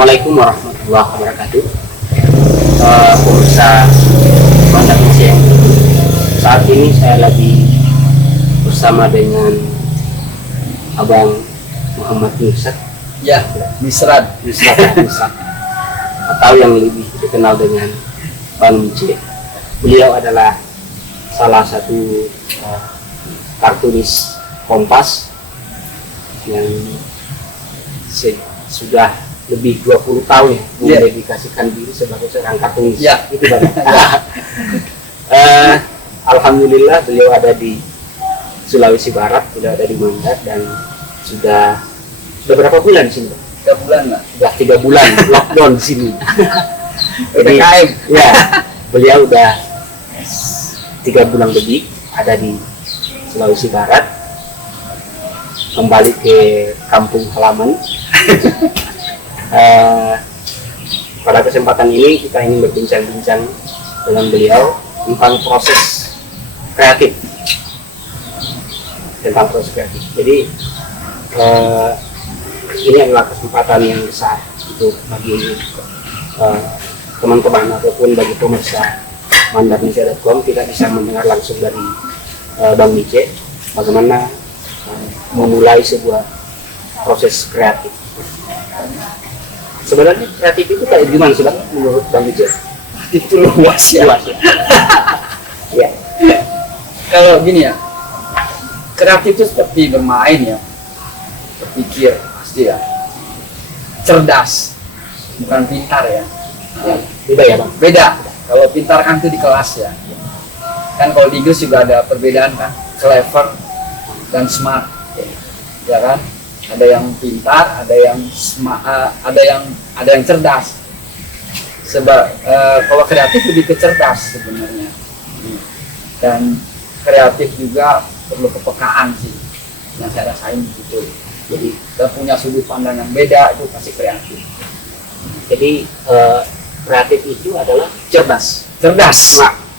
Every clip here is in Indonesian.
Assalamualaikum warahmatullahi wabarakatuh. Pemirsa Mandang Aceh, saat ini saya lagi bersama dengan Abang Muhammad Misrat. Ya, Misrat. Atau yang lebih dikenal dengan Bang Mice. Beliau adalah salah satu kartunis Kompas yang sudah lebih 20 tahun mendedikasikan diri sebagai seorang kartunis. Ya. Itu Bang. Alhamdulillah beliau ada di Sulawesi Barat, beliau ada di Mandar dan sudah berapa bulan di sini? 3 bulan lah. Sudah 3 bulan lockdown di sini. Jadi, PPKM. ya, beliau udah 3 bulan lebih ada di Sulawesi Barat, kembali ke kampung halaman. Pada kesempatan ini kita ingin berbincang-bincang dengan beliau tentang proses kreatif. Jadi ini adalah kesempatan yang besar untuk bagi teman-teman ataupun bagi pemirsa mandarmedia.com. Kita bisa mendengar langsung dari Bang Mice bagaimana memulai sebuah proses kreatif. Sebenarnya kreatif itu kayak gimana sih Bang menurut Bang Mice? Itu luas ya. Ya. Kalau gini ya, kreatif itu seperti bermain ya, berpikir pasti ya, cerdas, bukan pintar ya. Beda ya Bang? Beda. Kalau pintar kan itu di kelas ya. Kan kalau di Inggris juga ada perbedaan kan, clever dan smart, ya kan? Ada yang pintar, ada yang smart, ada yang cerdas. Sebab kalau kreatif lebih ke cerdas sebenarnya. Dan kreatif juga perlu kepekaan sih, yang saya rasain begitu. Jadi kita punya sudut pandang yang beda, itu pasti kreatif. Jadi kreatif itu adalah cerdas,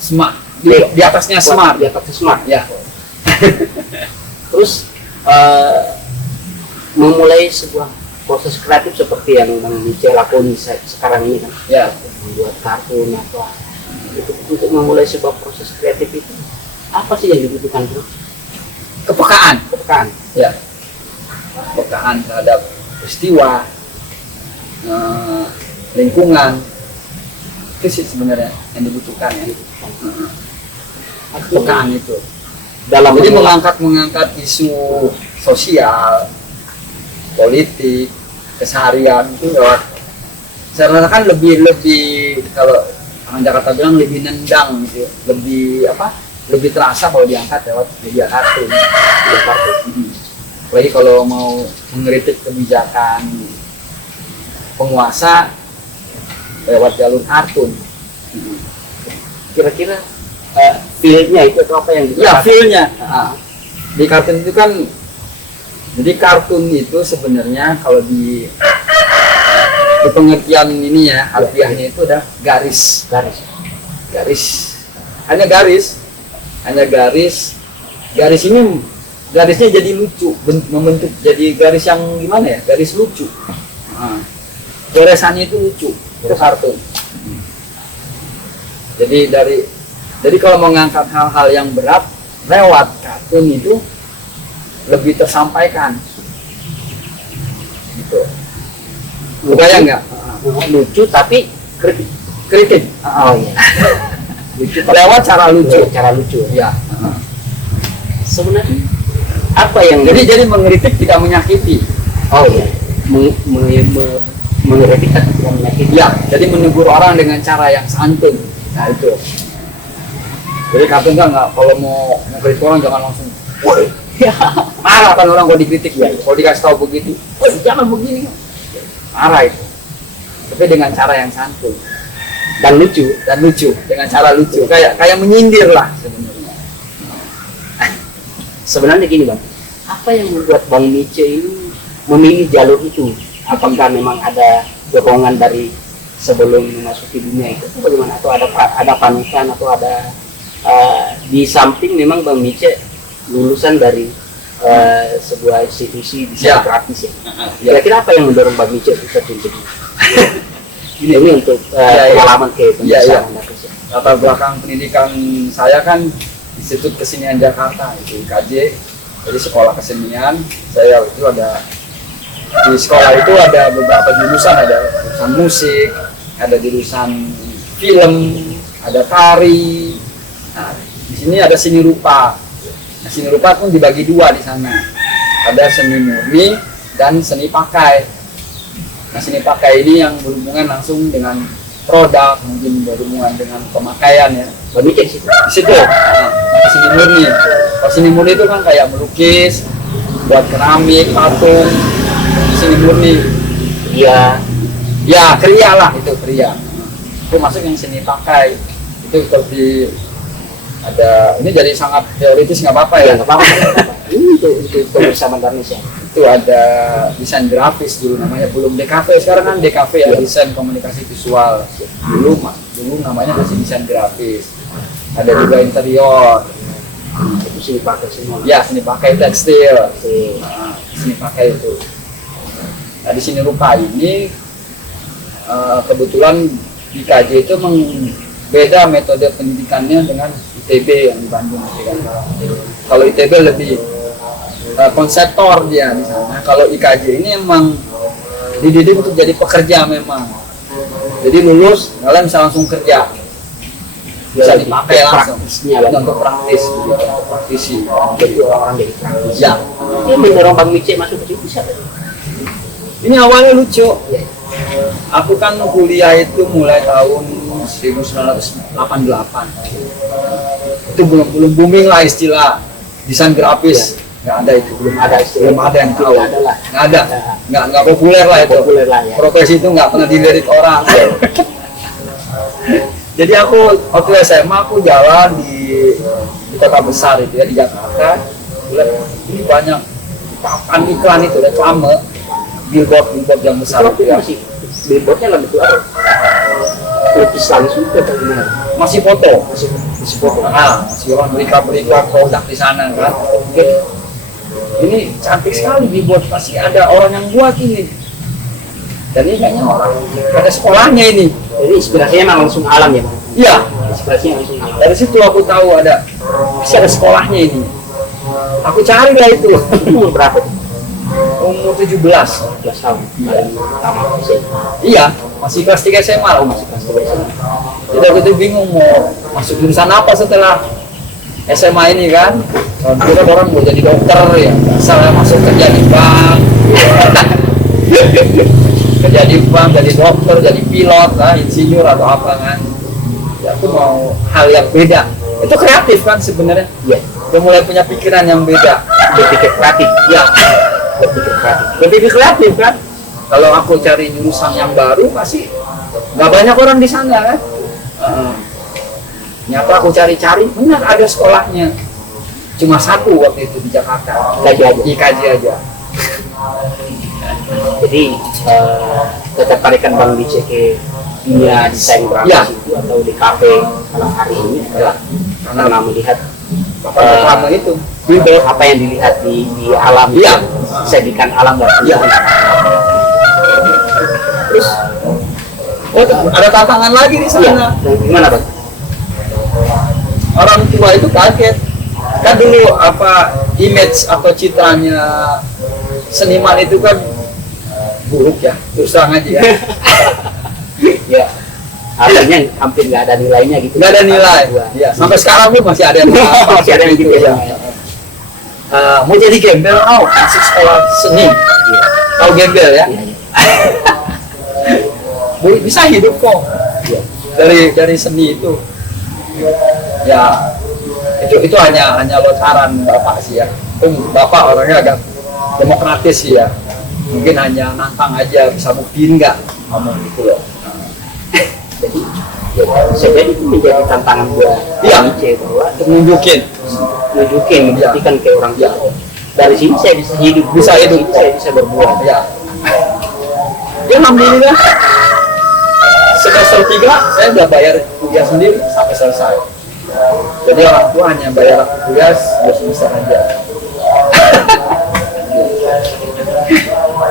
smart. Di atasnya smart. Di atasnya smart. Ya. Terus memulai sebuah proses kreatif seperti yang Bang Mice lakoni sekarang ini kan, Ya. membuat kartun apa. Untuk memulai sebuah proses kreatif itu apa sih yang dibutuhkan bro? Kepekaan. Ya. Kepekaan terhadap peristiwa, lingkungan, itu sih sebenarnya yang dibutuhkan ya. Kepekaan itu. Jadi mengangkat isu sosial, politik, keseharian itu lewat. Saya rasakan lebih kalau orang Jakarta bilang lebih nendang gitu, lebih terasa kalau diangkat lewat media kartun. Apalagi kalau mau mengkritik kebijakan penguasa lewat jalur kartun. Kira-kira feel-nya itu apa yang ya feel-nya di kartun itu kan, jadi kartun itu sebenarnya kalau di pengertian ini ya, harfiahnya itu udah garis, hanya garis ini garisnya jadi lucu, membentuk jadi garis yang gimana ya, garis lucu. Goresannya itu lucu, itu kartun. Jadi kalau mengangkat hal-hal yang berat lewat kartun itu lebih tersampaikan. Gitu. Kebayang nggak? Lucu tapi Kritik. oh iya. Lucu lewat cara lucu. Ya. Sebenarnya apa yang Jadi mengkritik tidak menyakiti. oh iya, mengkritik tapi tidak menyakiti. Ya, jadi menegur orang dengan cara yang santun. Nah itu. Jadi kartun nggak kalau mau kritik orang jangan langsung, woi, marah kan orang kalau dikritik ya. Kalau dikasih tahu begitu, woi jangan begini, marah itu. Tapi dengan cara yang santun dan lucu, dengan cara lucu, kayak menyindir lah sebenarnya. Sebenarnya gini Bang, apa yang membuat Bang Mice ini memilih jalur itu? Apakah memang ada dorongan dari sebelum memasuki dunia itu bagaimana, atau ada panutan atau ada di samping memang Bang Mice lulusan dari sebuah institusi di gratis ya. Kira-kira apa yang mendorong Bang Mice untuk terjun? Ini untuk Iya, iya. pengalaman ke Iya, iya. pemeriksaan Anda. Latar belakang pendidikan saya kan Institut Kesenian Jakarta, itu IKJ. Jadi sekolah kesenian, saya itu ada di sekolah itu ada beberapa jurusan, ada jurusan musik, ada jurusan film, ada tari. Nah, di sini ada seni rupa. Nah, seni rupa pun dibagi dua di sana. Ada seni murni dan seni pakai. Nah, seni pakai ini yang berhubungan langsung dengan produk, mungkin berhubungan dengan pemakaian ya. Demikian sih. Di situ. Nah, seni murni. Kalau seni murni itu kan kayak melukis, buat keramik, patung. Seni murni. Iya. Ya, kriya lah itu kriya. Itu masuk yang seni pakai. Itu seperti ada ini jadi sangat teoritis nggak apa-apa ya. Ya nggak apa-apa. Ini untuk pemeriksaan Indonesia. Itu ada desain grafis dulu namanya, belum DKV, sekarang kan DKV ya, desain komunikasi visual. Dulu namanya masih desain grafis. Ada juga interior. Itu sih dipakai semua. Ya, seni pakai tekstil. Oke. Nah, seni pakai itu. Nah, di sini rupa ini kebetulan di KJ itu beda metode pendidikannya dengan ITB yang di Bandung. Kalau ITB lebih konseptor dia di sana. Kalau IKJ ini emang dididik untuk jadi pekerja memang. Jadi lulus kalian bisa langsung kerja, bisa dipakai langsung. Praktisnya lah. Untuk praktis, untuk praktisi. Jadi orang-orang jadi praktis. Ya, Dia mendorong Bang Mice masuk ke situ siapa? ini awalnya lucu. Aku kan kuliah itu mulai tahun 1988. Itu belum booming lah istilah desain grafis. Nggak ada itu, Belum ada istilah. belum ada yang tahu. Tidak ada lah. Nggak ada, nggak populer lah itu. Populer lah ya. Profesi itu nggak pernah dilirik orang. Jadi aku waktu SMA aku jalan di kota besar itu ya, di Jakarta. Lihat ini banyak papan iklan itu, reklame, billboard yang besar Kalau itu itu ya. masih billboardnya lebih tua. Lukis langsung ke bagaimana? Masih foto. Masih foto. Nah, masih orang berikan produk di sana kan. Oke. Ini cantik sekali billboard, pasti ada orang yang buat ini. Dan ini kayaknya orang ada sekolahnya ini. Jadi inspirasinya memang langsung alam ya, Bang? Iya, Inspirasinya langsung alam. dari situ aku tahu pasti ada sekolahnya ini. Aku cari lah itu. Itu umur berapa tuh? Umur 17. 12 tahun. Paling pertama sih. Iya, masih kelas 3 SMA lah. Masih kelas 3 SMA. Jadi aku tuh bingung mau masuk jurusan apa setelah SMA ini kan. Dulu kan orang mau jadi dokter ya, asalnya masuk kerja di bank. Kerja di bank, jadi dokter, jadi pilot, insinyur atau apa kan. Ya aku mau hal yang beda. Itu kreatif kan sebenarnya. Iya. Udah mulai punya pikiran yang beda. Berpikir kreatif. Ya, Berpikir kreatif. berpikir kreatif kan. Kalau aku cari jurusan yang baru pasti nggak banyak orang di sana kan. Nyata aku cari-cari, benar ada sekolahnya. Cuma satu waktu itu di Jakarta. IKJ aja. IKJ aja. Jadi ketertarikan Bang Mice ke dunia desain grafis Ya. itu atau di kafe kalau hari ini adalah karena melihat Pertama itu. billboard apa yang dilihat di alam, Iya. sajikan alam dan Iya. terus Oh, ada tantangan lagi di iya, sana. dan gimana Bang? Orang tua itu kaget. Kan dulu image atau citranya seniman itu kan buruk ya, terus terang aja ya. Ya artinya hampir nggak ada nilainya gitu. Nggak ada nilai. Ya, sampai sekarang pun masih ada yang Masih ada yang gitu ya. Mau jadi gembel, masuk sekolah seni. Iya. Tahu gembel ya? Iya, iya. Bisa hidup kok Iya. dari seni itu. Ya, itu hanya lontaran bapak sih ya. Bapak orangnya agak demokratis sih ya. Mungkin hanya nantang aja, bisa buktiin nggak ngomong gitu loh. Jadi sebenarnya itu menjadi tantangan buat Iya. Mice bahwa Untuk nunjukin. membuktikan ke orang tua dari sini saya bisa hidup, Bisa hidup. saya bisa berbuat. Ya. Ya alhamdulillah. Semester 3 saya udah bayar kuliah sendiri sampai selesai. Jadi orang tua hanya bayar aku kuliah 2 semester aja.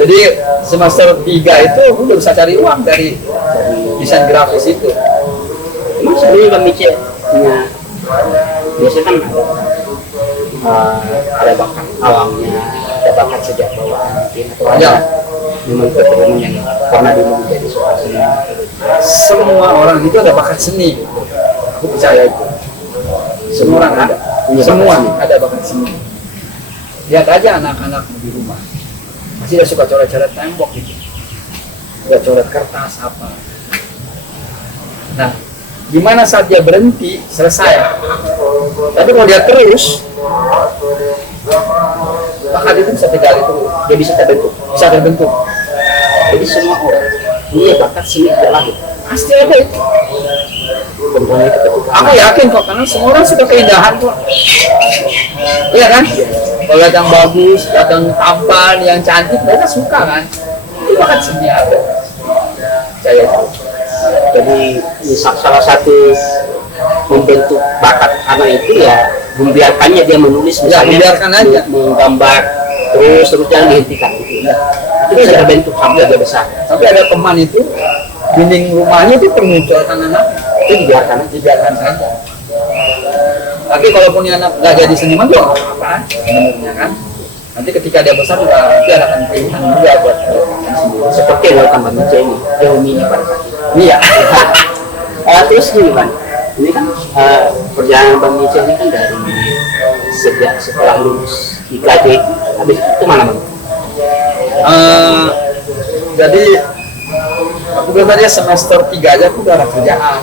Jadi semester 3 itu aku udah bisa cari uang dari desain grafis itu. Emang sebenarnya Bang Mice punya biasanya kan ada bakat alamnya, ada bakat sejak bawaan mungkin, atau ada Ya. memang keturunan yang pernah dulu menjadi seorang seni. Semua orang itu ada bakat seni. Aku percaya itu. Semua orang ada. Punya bakat Semua seni. ada bakat seni. Lihat aja anak-anak di rumah. Masih udah suka coret-coret tembok gitu. Udah coret kertas apa. Nah, gimana saat dia berhenti, selesai. Tapi kalau dia terus, bakat itu bisa tergali terus. Dia bisa terbentuk. Bisa terbentuk. Jadi semua orang punya bakat seni dia lahir. Pasti ada itu. Contohnya itu ketika Aku yakin kok, karena semua orang suka keindahan kok. Iya kan? Kalau lihat yang bagus, lihat yang tampan, yang cantik, mereka suka kan? Itu bakat seni ada. Saya itu. jadi salah satu membentuk bakat anak itu ya membiarkannya dia menulis, Ya, misalnya membiarkan aja. menggambar terus jangan dihentikan gitu. Itu bisa terbentuk sampai dia besar. Sampai ada teman itu, dinding rumahnya itu menunjukkan anak, Itu dibiarkan saja. Tapi kalaupun dia anak nggak jadi seniman juga nggak apa-apa, sebenarnya kan. Nanti ketika dia besar juga nanti ada akan pilihan juga buat melakukan sendiri. seperti yang dilakukan Bang Mice ini, dia memilih pada saat itu. Iya. Terus gini Bang, ini kan perjalanan Bang Mice ini kan dari sejak setelah lulus IKJ habis itu mana Bang? Jadi aku bilang tadi semester 3 aja aku udah ada kerjaan.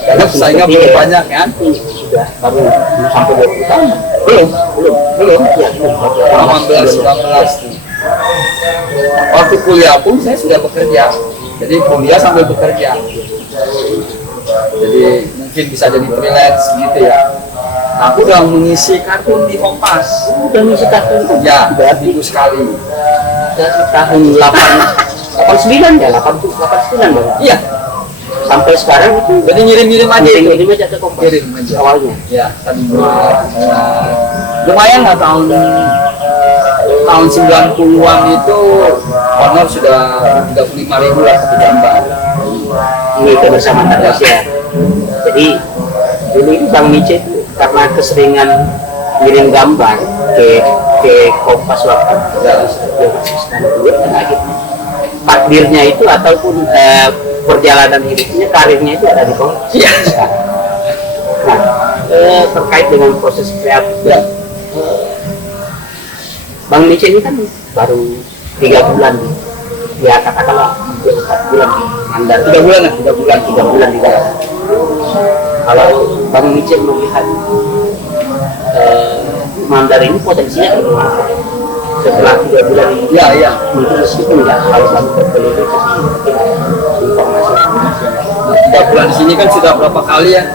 Karena pesaingnya belum banyak kan? Ini sudah baru sampai 20 tahun. Belum. Ya, 18, 19. Waktu kuliah pun saya sudah bekerja. Jadi kuliah sambil bekerja. Jadi mungkin bisa jadi freelance gitu ya. Aku udah mengisi kartun di Kompas. udah ngisi kartun Ya, minggu sekali. dari tahun 89 ya, 89 Bang. Iya, Sampai sekarang itu jadi ngirim-ngirim aja itu. ngirim aja ke Kompas Kirim aja. awalnya. Ya, tadi lumayan lah tahun 90-an itu honor sudah 35.000 lah satu gambar. Ini kebersamaan Indonesia. Jadi dulu ini Bang Mice itu karena keseringan ngirim gambar ke Kompas waktu dia masih sekarang dulu, dan akhirnya takdirnya itu ataupun perjalanan hidupnya, karirnya itu ada di Kompas. Iya. Nah, terkait dengan proses kreatif Ya. Bang Mice ini kan baru 3 bulan, ya katakanlah 4 bulan di Mandar. 3 bulan lah, 3 bulan di dalam. Kalau Bang Mice melihat Mandar ini potensinya gimana? Setelah 3 bulan ini, Ya. mungkin meskipun nggak selalu berkeliling, informasi. 3 bulan di sini kan sudah berapa kali ya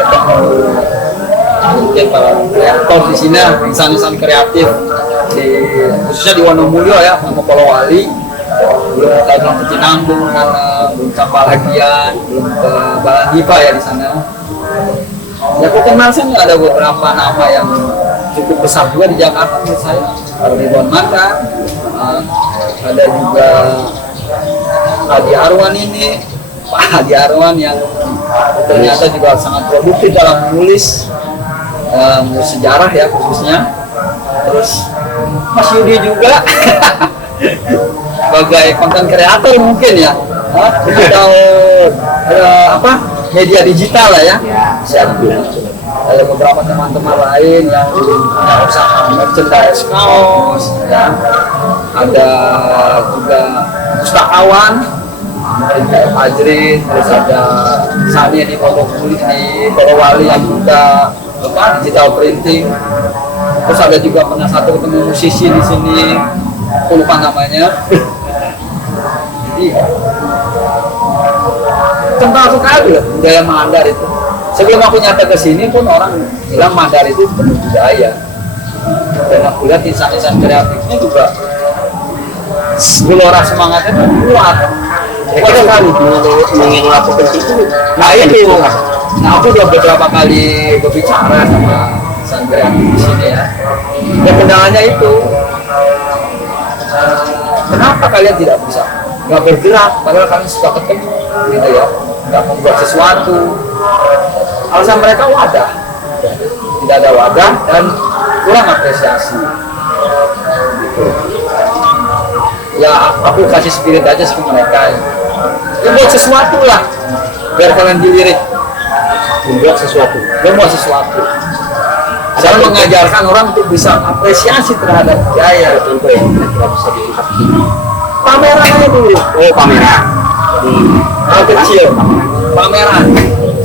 ketemu mungkin para kreator di sini, insan-insan kreatif khususnya di Wonomulyo ya, sama Polowali. Belum kita bilang ke Cinambung, belum ke Balagian, belum ke Balangipa ya di sana. Ya aku kenal sih ada beberapa nama yang cukup besar juga di Jakarta menurut saya. Ada Ridwan Maka, ada juga Hadi Arwan ini, Pak Hadi Arwan yang ternyata juga sangat produktif dalam menulis sejarah ya khususnya. Terus Mas Yudi juga sebagai konten kreator mungkin ya, atau apa media digital lah ya. Siapa bilang? Ada beberapa teman-teman lain yang punya usaha merchandise kaos ya. Ada juga pustakawan kayak Fajrin, terus ada Sani di Polowali yang juga digital printing. Terus ada juga pernah satu ketemu musisi di sini, aku lupa namanya. Jadi kental sekali loh budaya Mandar itu. Sebelum aku nyata ke sini pun orang bilang Mandar itu penuh budaya. Dan aku lihat insan-insan kreatifnya juga gelora semangatnya tuh kuat. Kuat sekali mengelola potensi itu. Nah itu, aku udah beberapa kali berbicara sama insan kreatif di sini ya. Dan kendalanya itu kenapa kalian tidak bisa nggak bergerak padahal kalian suka ketemu gitu ya, nggak membuat sesuatu. Alasan mereka wadah, tidak ada wadah dan kurang apresiasi gitu. Ya aku kasih spirit aja ke mereka ya, buat sesuatu lah biar kalian dilirik, Membuat sesuatu. saya mengajarkan orang untuk bisa apresiasi terhadap budaya. Contoh yang kira-kira bisa diungkap di Pameran aja dulu, pameran. hal kecil, pameran,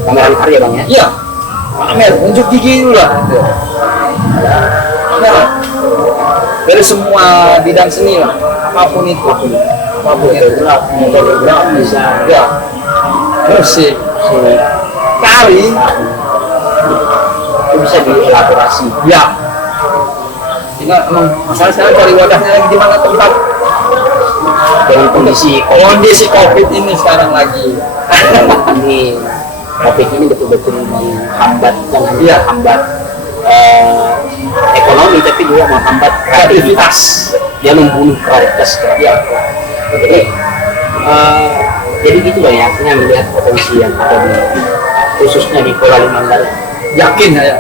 Pameran karya bang ya. iya, pamer, unjuk gigi dulu lah, pameran dari semua bidang seni lah, apapun itu, Fotografi bisa. ya, musik, tari, Itu bisa dielaborasi. ya. Tinggal emang masalah sekarang cari wadahnya lagi di mana tempat. Dengan Kondisi COVID ini sekarang lagi. ini topik ini betul-betul menghambat, jangan Iya. menghambat ekonomi, tapi juga menghambat kreativitas. Dia membunuh kreativitas. Jadi gitu lah ya, artinya melihat potensi yang ada di khususnya di Kuala Lumpur. Yakin saya,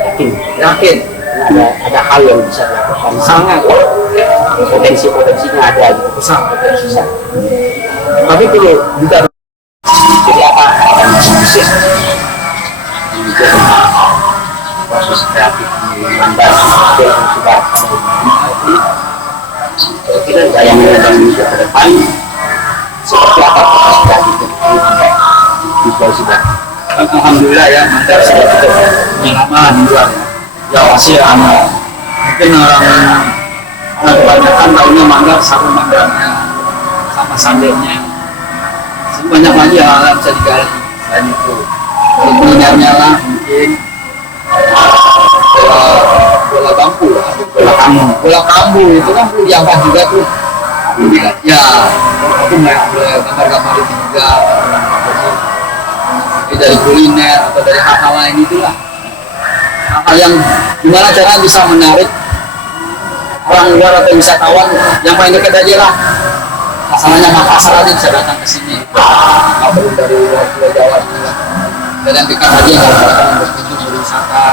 yakin. Karena ada hal yang bisa dilakukan, sangat potensinya ada gitu, besar potensi. Tapi kalau juga jadi apa proses proses kreatif di Mandar yang sudah kira bayangan dari ke depan seperti apa proses kreatif di Mandar di Pulau Sudah. Alhamdulillah ya, Mandar sudah cukup pengalaman juga. Ya masih mungkin orang kebanyakan tahunya Mandar sama Mandarnya sama sandalnya. Banyak lagi hal yang bisa digali selain itu. Kulinernya lah mungkin bola bambu lah, bola kambu itu kan perlu diangkat juga tuh. Ya, aku mulai gambar-gambar itu juga. Dari kuliner atau dari hal-hal lain itulah. Hal yang gimana cara bisa menarik orang luar atau wisatawan yang paling dekat aja lah. Masalahnya Makassar aja bisa datang ke sini. Nggak perlu dari luar Pulau Jawa juga. Dan yang dekat aja yang datang berkunjung berwisata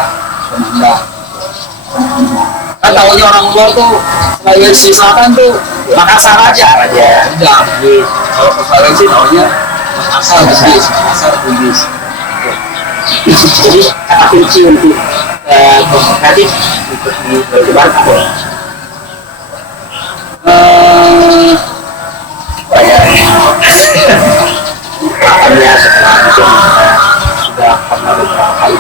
ke Mandar. Kan tahunya orang luar tuh Sulawesi Selatan tuh Makassar aja. Udah, kalau ke Sulawesi tahunya Makassar Bugis, Makassar Bugis. Jadi kata kunci untuk proses kreatif untuk diperlukan apa? Makanya setelah mungkin sudah pernah beberapa kali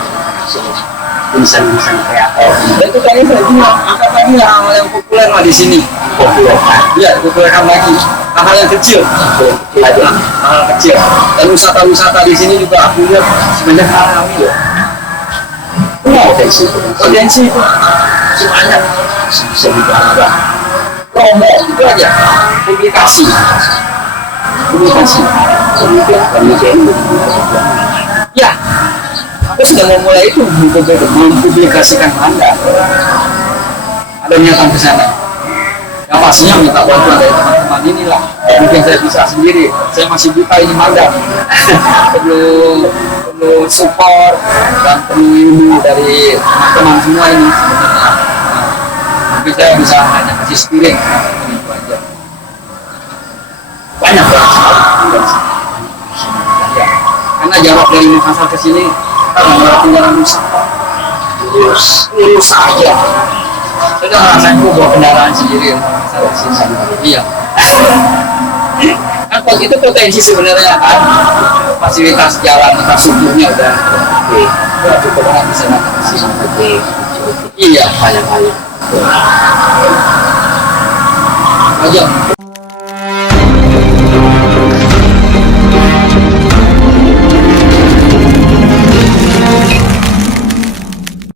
insan-insan kreatif Dan itu kayaknya saya bilang, angkat lagi hal yang populer lah di sini. populer kan, Iya, populerkan lagi hal yang kecil, hal kecil. Dan wisata-wisata di sini juga aku lihat sebenarnya hal itu. Potensi itu sebanyak bisa digarap promo itu aja, publikasi. Ya, aku sudah memulai itu mempublikasikan Anda. Ada niatan ke sana. Yang pastinya minta bantuan dari teman-teman inilah. Mungkin saya bisa sendiri. Saya masih buta ini Mandar. perlu support dan perlu ilmu dari teman-teman semua ini sebenarnya. Mungkin saya bisa hanya kasih spirit. Itu aja. Banyak ya, karena jarak dari Makassar ke sini kendaraan rusak lurus aja. Saya udah ngerasain gua bawa kendaraan sendiri Makassar ke sini. Iya. Kan kalau itu potensi sebenarnya kan fasilitas jalan infrastrukturnya udah cukup orang bisa datang ke sini. Iya, banyak-banyak aja.